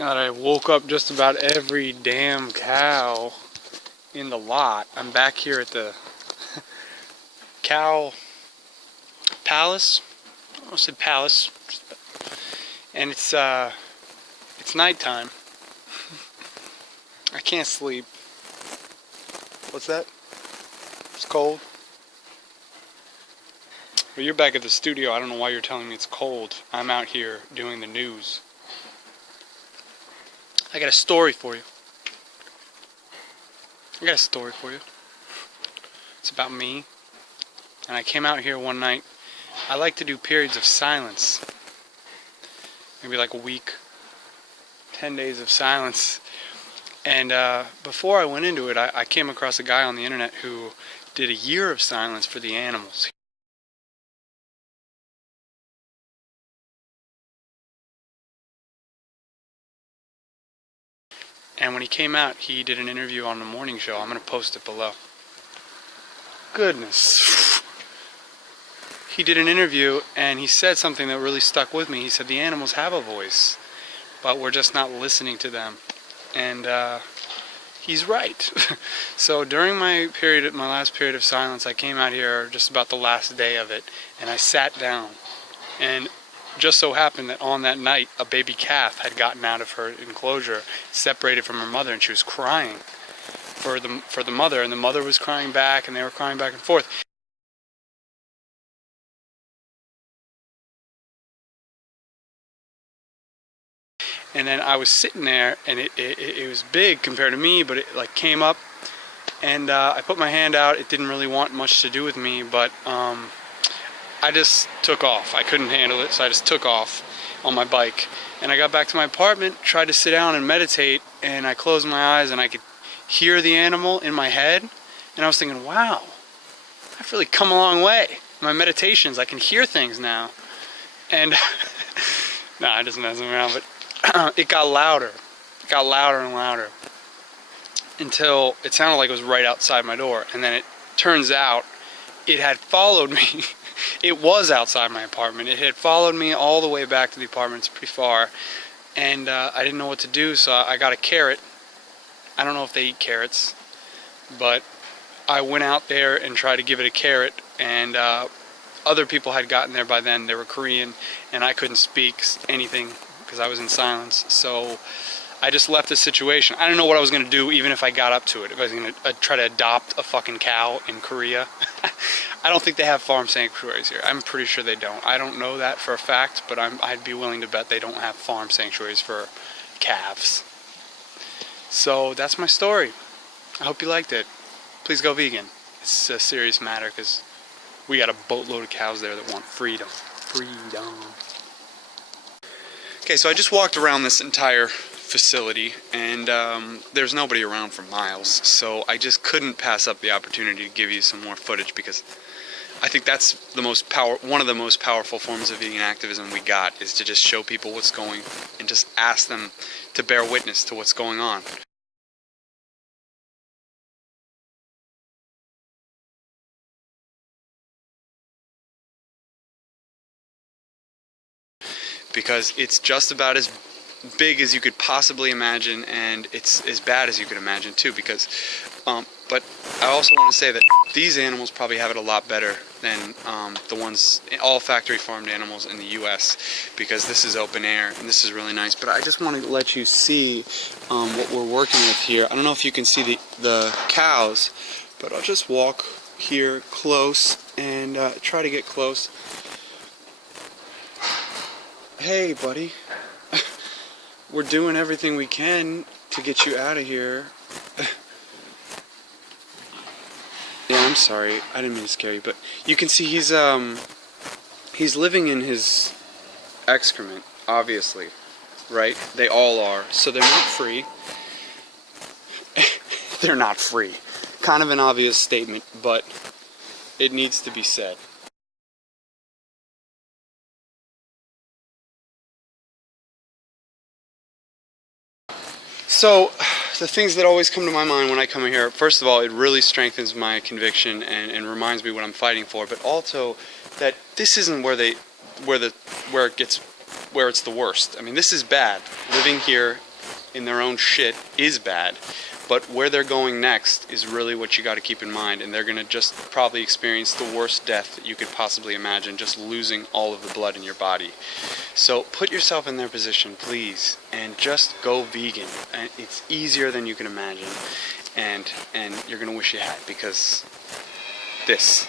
God, I woke up just about every damn cow in the lot. I'm back here at the cow palace. I almost said palace. And it's nighttime. I can't sleep. What's that? It's cold. Well, you're back at the studio. I don't know why you're telling me it's cold. I'm out here doing the news. I got a story for you. It's about me. And I came out here one night. I like to do periods of silence. Maybe like a week. 10 days of silence. And before I went into it, I came across a guy on the internet who did a year of silence for the animals. And when he came out, he did an interview on the morning show. I'm going to post it below. Goodness. He did an interview and he said something that really stuck with me. He said the animals have a voice, but we're just not listening to them. And he's right. So during my last period of silence, I came out here just about the last day of it, and I sat down. And just so happened that on that night, a baby calf had gotten out of her enclosure, separated from her mother, and she was crying for the mother, and the mother was crying back, and they were crying back and forth. And then I was sitting there, and it was big compared to me, but it like came up, and I put my hand out. It didn't really want much to do with me, but I just took off. I couldn't handle it, so I just took off on my bike. And I got back to my apartment, tried to sit down and meditate, and I closed my eyes and I could hear the animal in my head. And I was thinking, wow, I've really come a long way. In my meditations, I can hear things now. And, nah, I'm just messing around, but it got louder. It got louder and louder until it sounded like it was right outside my door. And then it turns out it had followed me. It was outside my apartment. It had followed me all the way back to the apartment. It's pretty far. And I didn't know what to do, so I got a carrot. I don't know if they eat carrots, but I went out there and tried to give it a carrot, and other people had gotten there by then. They were Korean, and I couldn't speak anything because I was in silence. So I just left the situation. I didn't know what I was going to do even if I got up to it. If I was going to try to adopt a fucking cow in Korea. I don't think they have farm sanctuaries here. I'm pretty sure they don't. I don't know that for a fact, but I'd be willing to bet they don't have farm sanctuaries for calves. So that's my story. I hope you liked it. Please go vegan. It's a serious matter because we got a boatload of cows there that want freedom. Freedom. Okay, so I just walked around this entire facility, and there's nobody around for miles, so I just couldn't pass up the opportunity to give you some more footage because I think that's one of the most powerful forms of vegan activism we got, is to just show people what's going and just ask them to bear witness to what's going on. Because it's just about as big as you could possibly imagine, and it's as bad as you could imagine too, because but I also want to say that these animals probably have it a lot better than the ones, all factory farmed animals in the US, because this is open air and this is really nice. But I just want to let you see what we're working with here. I don't know if you can see the cows, but I'll just walk here close and try to get close. Hey buddy, we're doing everything we can to get you out of here. Yeah, I'm sorry, I didn't mean to scare you, but you can see he's living in his excrement, obviously, right? They all are, so they're not free. They're not free. Kind of an obvious statement, but it needs to be said. So, the things that always come to my mind when I come in here, first of all, it really strengthens my conviction and reminds me what I'm fighting for, but also that this isn't where it's the worst. I mean, this is bad. Living here in their own shit is bad, but where they're going next is really what you got to keep in mind, and they're going to just probably experience the worst death that you could possibly imagine, just losing all of the blood in your body. So put yourself in their position, please, and just go vegan. And it's easier than you can imagine, and you're going to wish you had, because this